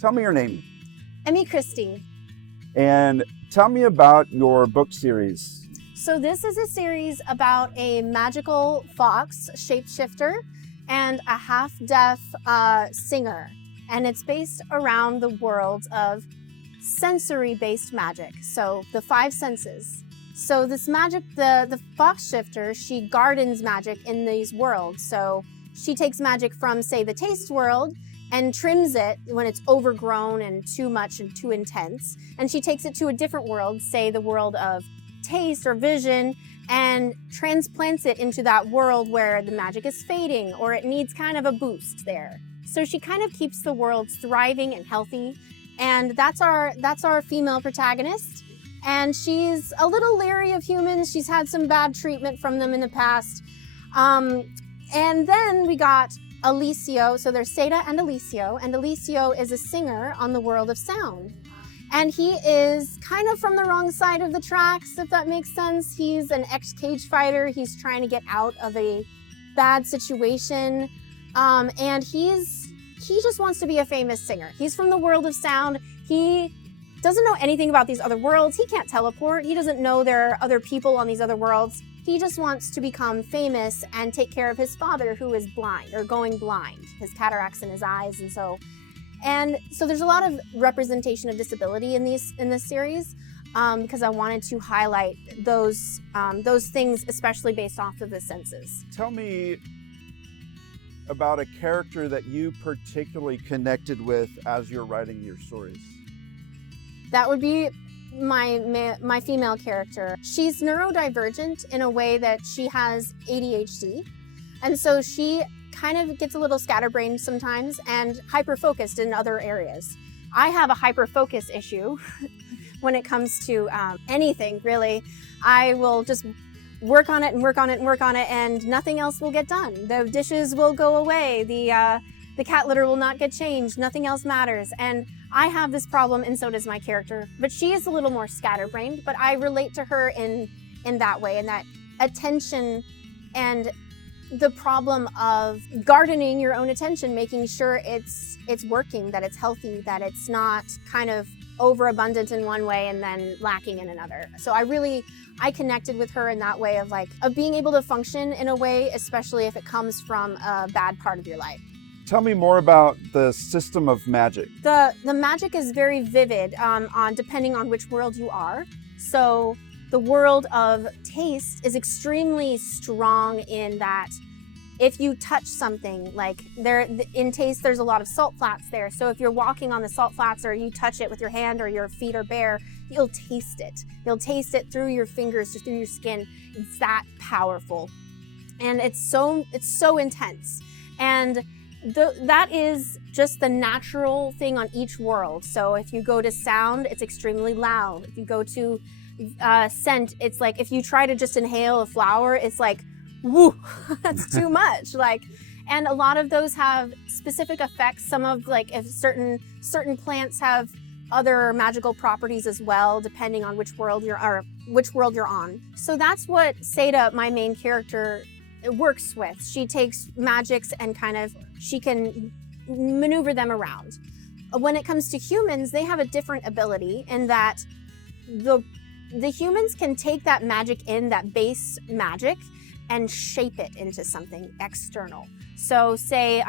Tell me your name. Emmie Christie. And tell me about your book series. So this is a series about a magical fox shapeshifter and a half-deaf singer. And it's based around the world of sensory-based magic. So the 5 senses. So this magic, the fox shifter, she gardens magic in these worlds. So she takes magic from, say, the taste world and trims it when it's overgrown and too much and too intense. And she takes it to a different world, say the world of taste or vision, and transplants it into that world where the magic is fading or it needs kind of a boost there. So she kind of keeps the worlds thriving and healthy. And that's our female protagonist. And she's a little leery of humans. She's had some bad treatment from them in the past. And then we got Alesio. So there's Saida and Alesio is a singer on the world of sound. And he is kind of from the wrong side of the tracks, if that makes sense. He's an ex-cage fighter. He's trying to get out of a bad situation. And he just wants to be a famous singer. He's from the world of sound. He doesn't know anything about these other worlds. He can't teleport. He doesn't know there are other people on these other worlds. He just wants to become famous and take care of his father, who is blind or going blind, his cataracts in his eyes. And so there's a lot of representation of disability in this series because I wanted to highlight those things, especially based off of the senses. Tell me about a character that you particularly connected with as you're writing your stories. That would be my female character. She's neurodivergent in a way that she has ADHD. And so she kind of gets a little scatterbrained sometimes and hyper-focused in other areas. I have a hyper-focus issue when it comes to anything, really. I will just work on it and work on it and work on it, and nothing else will get done. The dishes will go away. The cat litter will not get changed. Nothing else matters. And I have this problem, and so does my character. But she is a little more scatterbrained, but I relate to her in that way, in that attention and the problem of gardening your own attention, making sure it's working, that it's healthy, that it's not kind of overabundant in one way and then lacking in another. So I connected with her in that way of being able to function in a way, especially if it comes from a bad part of your life. Tell me more about the system of magic. The magic is very vivid depending on which world you are. So the world of taste is extremely strong in that if you touch something, in taste, there's a lot of salt flats there. So if you're walking on the salt flats or you touch it with your hand or your feet are bare, you'll taste it. You'll taste it through your fingers, through your skin. It's that powerful. And it's so intense. And that is just the natural thing on each world. So if you go to sound, it's extremely loud. If you go to scent, it's like if you try to just inhale a flower, it's like, woo, that's too much. And a lot of those have specific effects. Some of if certain plants have other magical properties as well, depending on which world you're on. So that's what Saida, my main character, works with. She takes magics and she can maneuver them around. When it comes to humans, they have a different ability in that the humans can take that magic that base magic and shape it into something external. So say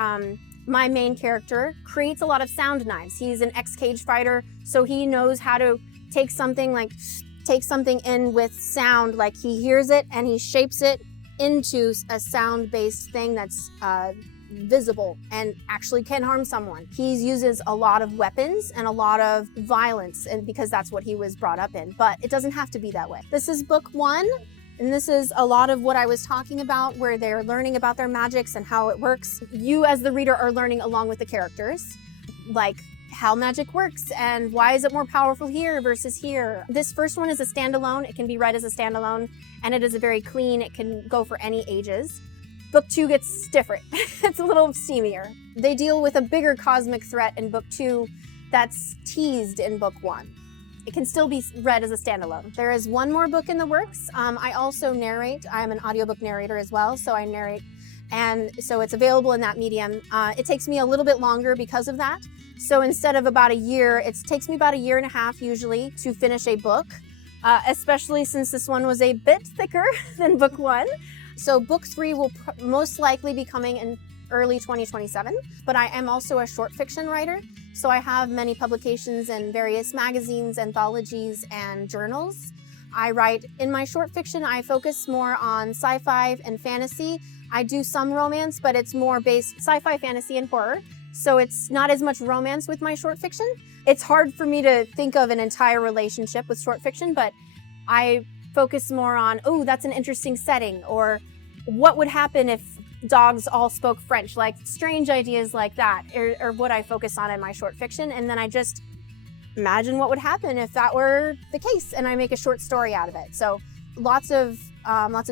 my main character creates a lot of sound knives. He's an ex-cage fighter, so he knows how to take something in with sound, he hears it and he shapes it into a sound-based thing that's visible and actually can harm someone. He uses a lot of weapons and a lot of violence, and because that's what he was brought up in, but it doesn't have to be that way. This is book 1, and this is a lot of what I was talking about, where they're learning about their magics and how it works. You as the reader are learning along with the characters, how magic works and why is it more powerful here versus here. This first one is a standalone. It can be read as a standalone, and it is a very clean. It can go for any ages. Book 2 gets different. It's a little steamier. They deal with a bigger cosmic threat in book 2 that's teased in book 1. It can still be read as a standalone. There is one more book in the works. I also narrate. I am an audiobook narrator as well, so I narrate And so it's available in that medium. It takes me a little bit longer because of that. So instead of about a year, it takes me about a year and a half usually to finish a book, especially since this one was a bit thicker than book 1. So book 3 will most likely be coming in early 2027, but I am also a short fiction writer. So I have many publications in various magazines, anthologies, and journals. I write in my short fiction, I focus more on sci-fi and fantasy. I do some romance, but it's more based sci-fi, fantasy, and horror. So it's not as much romance with my short fiction. It's hard for me to think of an entire relationship with short fiction, but I focus more on, oh, that's an interesting setting, or what would happen if dogs all spoke French, like strange ideas like that, or what I focus on in my short fiction. And then I just imagine what would happen if that were the case, and I make a short story out of it. So lots of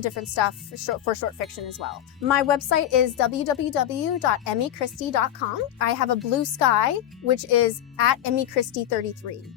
different stuff for short fiction as well. My website is www.emmiechristie.com. I have a blue sky, which is at @emmiechristie33.